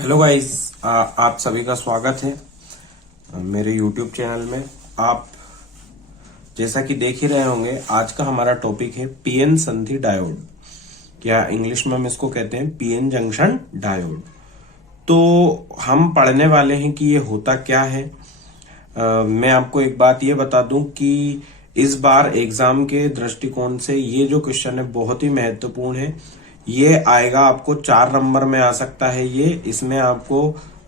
Hello guys, आप सभी का स्वागत है मेरे YouTube चैनल में। आप जैसा कि देख ही रहे होंगे, आज का हमारा टॉपिक है पीएन संधि डायोड, या इंग्लिश में हम इसको कहते हैं पीएन जंक्शन डायोड। तो हम पढ़ने वाले हैं कि ये होता क्या है। मैं आपको एक बात ये बता दूं कि इस बार एग्जाम के दृष्टिकोण से ये जो क्वेश्चन है बहुत ही महत्वपूर्ण है। ये आएगा आपको 4 नंबर में आ सकता है। ये इसमें आपको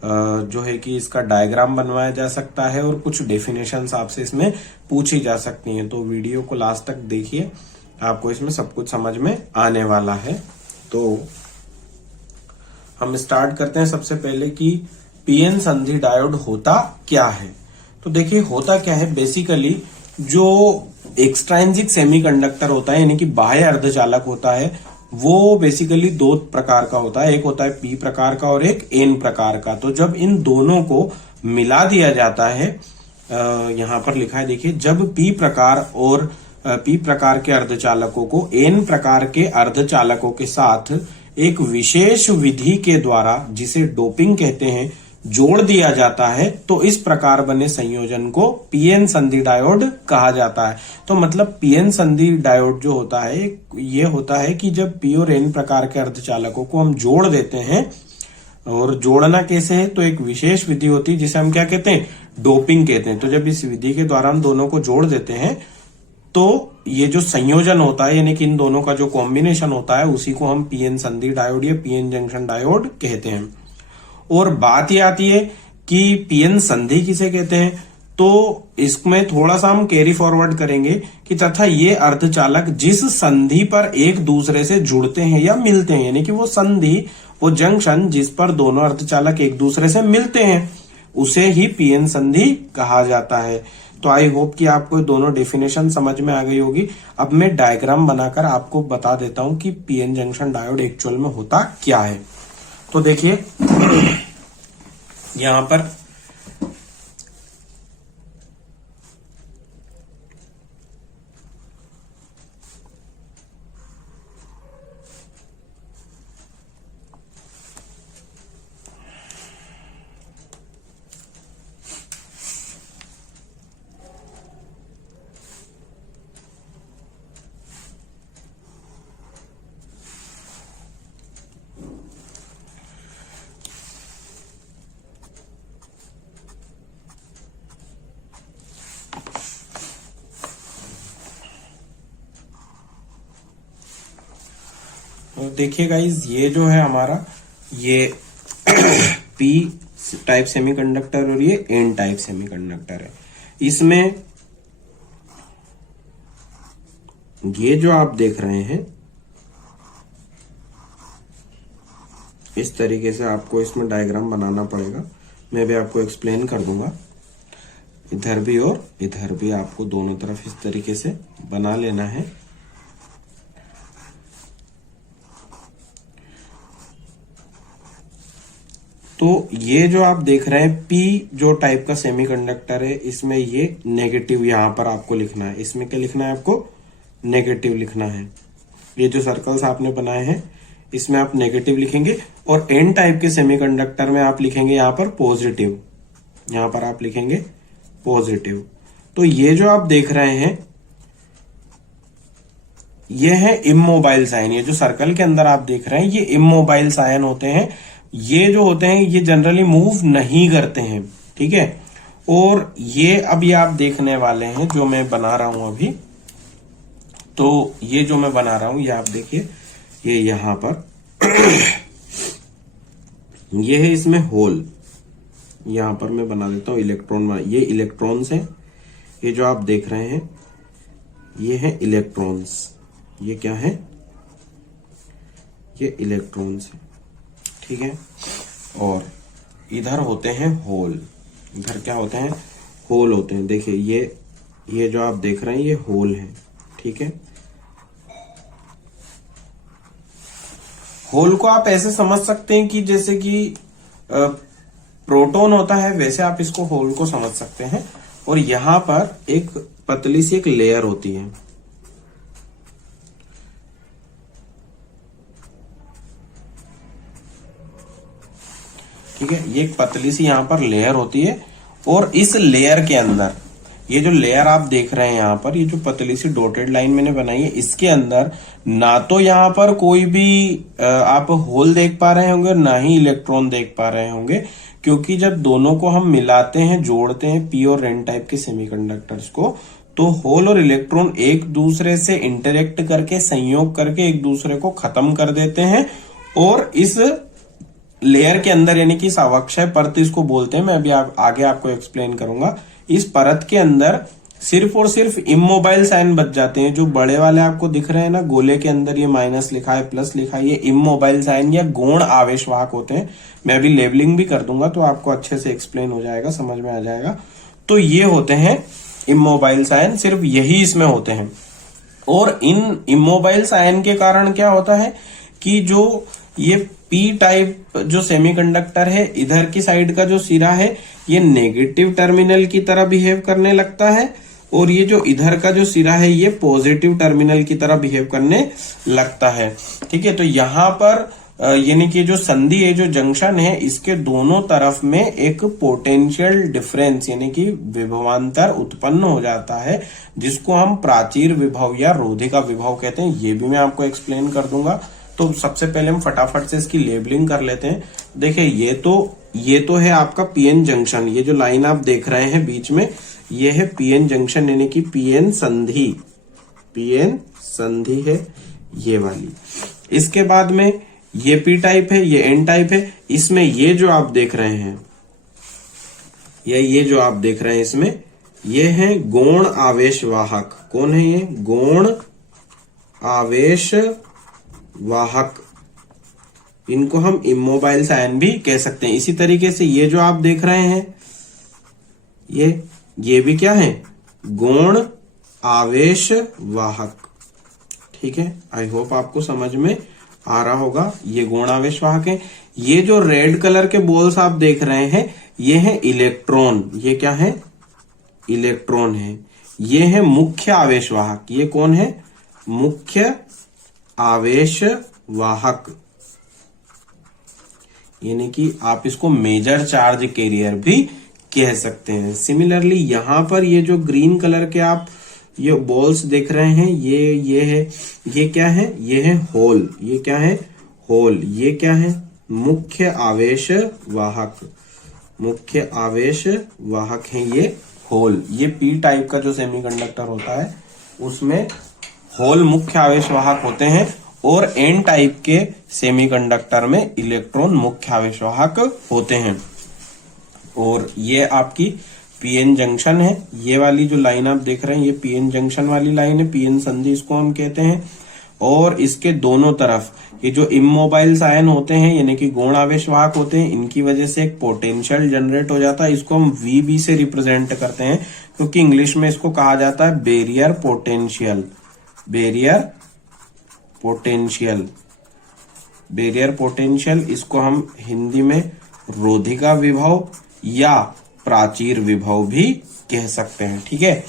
जो है कि इसका डायग्राम बनवाया जा सकता है और कुछ डेफिनेशंस आपसे इसमें पूछी जा सकती हैं। तो वीडियो को लास्ट तक देखिए, आपको इसमें सब कुछ समझ में आने वाला है। तो हम स्टार्ट करते हैं सबसे पहले कि पीएन संधि डायोड होता क्या है। तो देखिए होता क्या है, बेसिकली जो एक्सट्रांजिक सेमीकंडक्टर होता है यानी कि बाह्य अर्धचालक होता है, वो बेसिकली दो प्रकार का होता है। एक होता है पी प्रकार का और एक एन प्रकार का। तो जब इन दोनों को मिला दिया जाता है, यहां पर लिखा है देखिए, जब पी प्रकार और पी प्रकार के अर्धचालकों को एन प्रकार के अर्धचालकों के साथ एक विशेष विधि के द्वारा, जिसे डोपिंग कहते हैं, जोड़ दिया जाता है, तो इस प्रकार बने संयोजन को पीएन संधि डायोड कहा जाता है। तो मतलब पीएन संधि डायोड जो होता है, ये होता है कि जब पी और एन प्रकार के अर्धचालकों को हम जोड़ देते हैं, और जोड़ना कैसे है, तो एक विशेष विधि होती है जिसे हम क्या कहते हैं, डोपिंग कहते हैं। तो जब इस विधि के द्वारा हम दोनों को जोड़ देते हैं, तो ये जो संयोजन होता है यानी कि इन दोनों का जो कॉम्बिनेशन होता है, उसी को हम पीएन संधि डायोड या पीएन जंक्शन डायोड कहते हैं। और बात ये आती है कि पीएन संधि किसे कहते हैं, तो इसमें थोड़ा सा हम कैरी फॉरवर्ड करेंगे कि तथा ये अर्धचालक जिस संधि पर एक दूसरे से जुड़ते हैं या मिलते हैं, यानी कि वो संधि, वो जंक्शन जिस पर दोनों अर्धचालक एक दूसरे से मिलते हैं, उसे ही पीएन संधि कहा जाता है। तो आई होप कि आपको दोनों डेफिनेशन समझ में आ गई होगी। अब मैं डायग्राम बनाकर आपको बता देता हूं कि पीएन जंक्शन डायोड एक्चुअल में होता क्या है। तो देखिए यहां पर देखिए गाइज, ये जो है हमारा, ये पी टाइप सेमीकंडक्टर और ये एन टाइप सेमीकंडक्टर है। इसमें ये जो आप देख रहे हैं, इस तरीके से आपको इसमें डायग्राम बनाना पड़ेगा। मैं भी आपको एक्सप्लेन कर दूंगा। इधर भी और इधर भी आपको दोनों तरफ इस तरीके से बना लेना है। तो ये जो आप देख रहे हैं पी जो टाइप का सेमीकंडक्टर है, इसमें ये नेगेटिव यहां पर आपको लिखना है। इसमें क्या लिखना है, आपको नेगेटिव लिखना है। ये जो सर्कल्स आपने बनाए हैं, इसमें आप नेगेटिव लिखेंगे। और एन टाइप के सेमीकंडक्टर में आप लिखेंगे यहां पर पॉजिटिव, यहां पर आप लिखेंगे पॉजिटिव। तो ये जो आप देख रहे हैं, ये है इमोबाइल साइन। ये जो सर्कल के अंदर आप देख रहे हैं, ये इमोबाइल साइन होते हैं। ये जो होते हैं, ये जनरली मूव नहीं करते हैं, ठीक है। और ये अभी आप देखने वाले हैं जो मैं बना रहा हूं अभी। तो ये जो मैं बना रहा हूं, ये आप देखिए, ये यहां पर ये है इसमें होल। यहां पर मैं बना देता हूं इलेक्ट्रॉन। ये इलेक्ट्रॉन्स हैं। ये जो आप देख रहे हैं, ये है इलेक्ट्रॉन्स। ये क्या है, ये इलेक्ट्रॉन्स है, ठीक है। और इधर होते हैं होल। इधर क्या होते हैं, होल होते हैं। देखिए ये जो आप देख रहे हैं, ये होल है, ठीक है। होल को आप ऐसे समझ सकते हैं कि जैसे कि प्रोटॉन होता है, वैसे आप इसको होल को समझ सकते हैं। और यहां पर एक पतली सी एक लेयर होती है। ठीक है, ये एक पतली सी यहाँ पर लेयर होती है और इस लेयर के अंदर ये जो लेयर आप देख रहे हैं यहाँ पर, ये जो पतली सी डॉटेड लाइन मैंने बनाई है, इसके अंदर ना तो यहाँ पर कोई भी आप होल देख पा रहे होंगे, ना ही इलेक्ट्रॉन देख पा रहे होंगे, क्योंकि जब दोनों को हम मिलाते हैं, जोड़ते हैं पी और एन टाइप के सेमीकंडक्टर्स को, तो होल और इलेक्ट्रॉन एक दूसरे से इंटरेक्ट करके, संयोग करके एक दूसरे को खत्म कर देते हैं और इस लेयर के अंदर, यानी कि इस अवक्षय परत इसको बोलते हैं, मैं अभी आगे आपको एक्सप्लेन करूंगा, इस परत के अंदर सिर्फ और सिर्फ इमोबाइल साइन बच जाते हैं। जो बड़े वाले आपको दिख रहे हैं ना, गोले के अंदर ये माइनस लिखा है, प्लस लिखा है, ये इमोबाइल साइन या गौण आवेश वाहक होते हैं। मैं अभी लेबलिंग भी कर दूंगा तो आपको अच्छे से एक्सप्लेन हो जाएगा, समझ में आ जाएगा। तो ये होते हैं इमोबाइल साइन, सिर्फ यही इसमें होते हैं। और इन इमोबाइल साइन के कारण क्या होता है कि जो ये पी टाइप जो सेमीकंडक्टर है, इधर की साइड का जो सिरा है ये नेगेटिव टर्मिनल की तरह बिहेव करने लगता है और ये जो इधर का जो सिरा है ये पॉजिटिव टर्मिनल की तरह बिहेव करने लगता है। ठीक है, तो यहां पर यानी कि जो संधि है, जो जंक्शन है, इसके दोनों तरफ में एक पोटेंशियल डिफरेंस यानी कि विभवांतर उत्पन्न हो जाता है, जिसको हम प्राचीर विभव या रोधिका विभव कहते हैं। ये भी मैं आपको एक्सप्लेन कर दूंगा। तो सबसे पहले हम फटाफट से इसकी लेबलिंग कर लेते हैं। देखिए, ये तो है आपका पीएन जंक्शन। ये जो लाइन आप देख रहे हैं बीच में, ये है पीएन जंक्शन यानी कि पीएन संधि। पीएन संधि है ये वाली। इसके बाद में ये पी टाइप है, ये एन टाइप है। इसमें ये जो आप देख रहे हैं, ये जो आप देख रहे हैं, इसमें ये है गौण आवेश वाहक। कौन है ये? गौण आवेश वाहक। इनको हम इमोबाइल साइन भी कह सकते हैं। इसी तरीके से ये जो आप देख रहे हैं, ये भी क्या है? गौण आवेश वाहक। ठीक है, आई होप आपको समझ में आ रहा होगा। ये गौण आवेश वाहक है। ये जो रेड कलर के बॉल्स आप देख रहे हैं, ये है इलेक्ट्रॉन। ये क्या है? इलेक्ट्रॉन है। ये है मुख्य आवेश वाहक। ये कौन है? मुख्य आवेश वाहक, यानी कि आप इसको मेजर चार्ज कैरियर भी कह सकते हैं। सिमिलरली यहां पर ये जो ग्रीन कलर के आप ये बॉल्स देख रहे हैं, ये है, ये क्या है? ये है होल। ये क्या है? होल। ये क्या है? मुख्य आवेश वाहक। मुख्य आवेश वाहक है ये होल। ये पी टाइप का जो सेमीकंडक्टर होता है उसमें होल मुख्य आवेश वाहक होते हैं और एन टाइप के सेमीकंडक्टर में इलेक्ट्रॉन मुख्य आवेश वाहक होते हैं। और ये आपकी पीएन जंक्शन है। ये वाली जो लाइन आप देख रहे हैं, ये पीएन जंक्शन वाली लाइन है, पीएन संधि इसको हम कहते हैं। और इसके दोनों तरफ ये जो इमोबाइल्स आयन होते हैं, यानी कि गौण आवेश वाहक होते हैं, इनकी वजह से एक पोटेंशियल जनरेट हो जाता है। इसको हम वीबी से रिप्रेजेंट करते हैं, क्योंकि इंग्लिश में इसको कहा जाता है barrier potential. Barrier potential, barrier potential, इसको हम हिंदी में रोधिका विभव या प्राचीर विभव भी कह सकते हैं। ठीक है,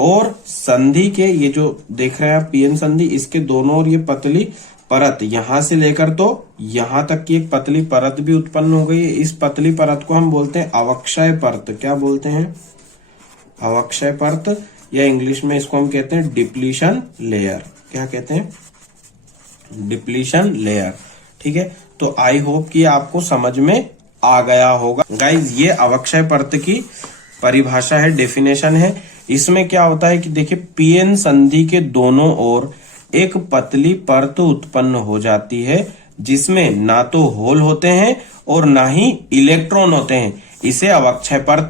और संधि के ये जो देख रहे हैं आप पीएन संधि, इसके दोनों ओर ये पतली परत, यहां से लेकर तो यहां तक की एक पतली परत भी उत्पन्न हो गई है। इस पतली परत को हम बोलते हैं अवक्षय परत। क्या बोलते हैं? अवक्षय परत, या इंग्लिश में इसको हम कहते हैं डिप्लीशन लेयर। क्या कहते हैं? Depletion layer. ठीक है, तो आई होप कि आपको समझ में आ गया होगा। गाइज, ये अवक्षय परत की परिभाषा है, डेफिनेशन है। इसमें क्या होता है कि देखिए, पीएन संधि के दोनों ओर एक पतली परत उत्पन्न हो जाती है, जिसमें ना तो होल होते हैं और ना ही इलेक्ट्रॉन होते हैं। इसे अवक्षय परत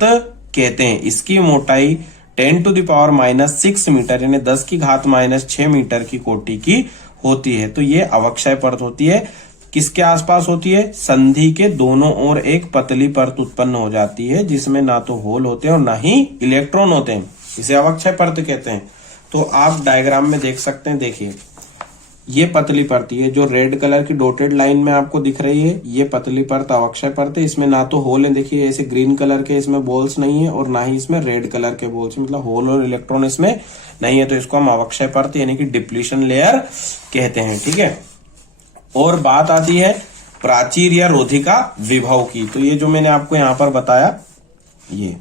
कहते हैं। इसकी मोटाई 10⁻⁻6 मीटर यानी 10⁻⁻6 मीटर की कोटि की होती है। तो ये अवक्षय परत होती है। किसके आसपास होती है? संधि के दोनों ओर एक पतली परत उत्पन्न हो जाती है, जिसमें ना तो होल होते हैं और ना ही इलेक्ट्रॉन होते हैं। इसे अवक्षय परत कहते हैं। तो आप डायग्राम में देख सकते हैं। देखिए, ये पतली परत, ये जो रेड कलर की डॉटेड लाइन में आपको दिख रही है, ये पतली परत अवक्षय परत है। इसमें ना तो होल है, देखिए ऐसे ग्रीन कलर के इसमें बॉल्स नहीं है, और ना ही इसमें रेड कलर के बॉल्स, मतलब होल और इलेक्ट्रॉन इसमें नहीं है। तो इसको हम अवक्षय परत यानी कि डिप्लीशन लेयर कहते हैं। ठीक है, और बात आती है प्राचीर या रोधिका विभव की। तो ये जो मैंने आपको यहां पर बताया, ये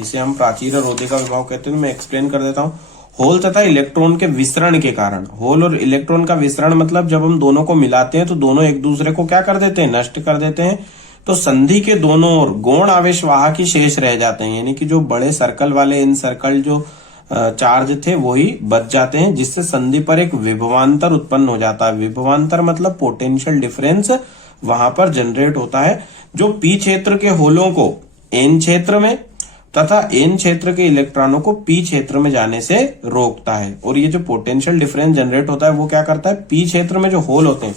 इसे हम प्राचीर और रोधिका विभव कहते हैं। मैं एक्सप्लेन कर देता हूं। होल तथा इलेक्ट्रॉन के विसरण के कारण, होल और इलेक्ट्रॉन का विसरण मतलब जब हम दोनों को मिलाते हैं तो दोनों एक दूसरे को क्या कर देते हैं, नष्ट कर देते हैं। तो संधि के दोनों ओर गौण आवेश वाहक ही शेष रह जाते हैं, यानी कि जो बड़े सर्कल वाले इन सर्कल जो चार्ज थे वही बच जाते हैं, जिससे संधि पर एक विभवांतर उत्पन्न हो जाता है। विभवांतर मतलब पोटेंशियल डिफरेंस वहां पर जनरेट होता है, जो पी क्षेत्र के होलों को एन क्षेत्र में तथा एन क्षेत्र के इलेक्ट्रॉनों को पी क्षेत्र में जाने से रोकता है। और ये जो पोटेंशियल डिफरेंस जनरेट होता है वो क्या करता है, पी क्षेत्र में जो होल होते हैं,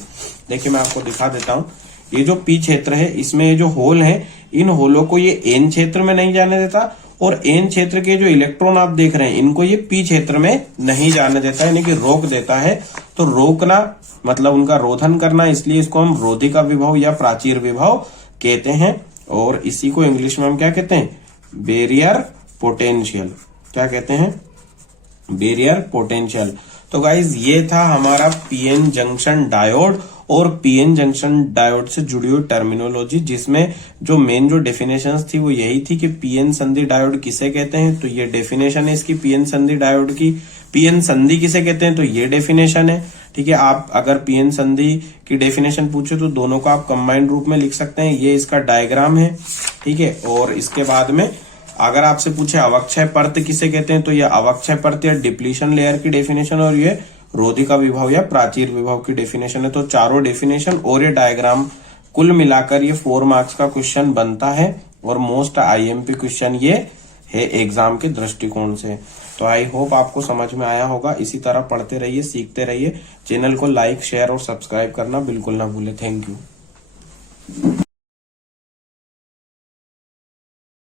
देखिए मैं आपको दिखा देता हूं। ये जो पी क्षेत्र है इसमें ये जो होल है, इन होलों को ये एन क्षेत्र में नहीं जाने देता, और एन क्षेत्र के जो इलेक्ट्रॉन आप देख रहे हैं इनको ये पी क्षेत्र में नहीं जाने देता है, यानी कि रोक देता है। तो रोकना मतलब उनका रोधन करना, इसलिए इसको हम रोधिका विभव या प्राचीर विभव कहते हैं। और इसी को इंग्लिश में हम क्या कहते हैं, बैरियर पोटेंशियल। क्या कहते हैं, बैरियर पोटेंशियल। तो गाइज ये था हमारा पीएन जंक्शन डायोड और पीएन जंक्शन डायोड से जुड़ी हुई टर्मिनोलॉजी, जिसमें जो मेन जो डेफिनेशंस थी वो यही थी कि पीएन संधि डायोड किसे कहते हैं, तो ये डेफिनेशन है इसकी पीएन संधि डायोड की। पीएन संधि किसे कहते हैं, तो ये डेफिनेशन है। ठीक है, आप अगर पीएन संधि की डेफिनेशन पूछे तो दोनों को आप कंबाइंड रूप में लिख सकते हैं। ये इसका डायग्राम है। ठीक है, और इसके बाद में अगर आपसे पूछे अवक्षय परत किसे कहते हैं, तो ये अवक्षय परत या डिप्लीशन लेयर की डेफिनेशन, और ये रोधिका विभव या प्राचीर विभव की डेफिनेशन है। तो चारों डेफिनेशन और ये डायग्राम कुल मिलाकर ये 4 मार्क्स का क्वेश्चन बनता है, और मोस्ट आईएमपी क्वेश्चन ये है एग्जाम के दृष्टिकोण से। तो आई होप आपको समझ में आया होगा। इसी तरह पढ़ते रहिए, सीखते रहिए। चैनल को लाइक, शेयर और सब्सक्राइब करना बिल्कुल ना भूले। Thank you.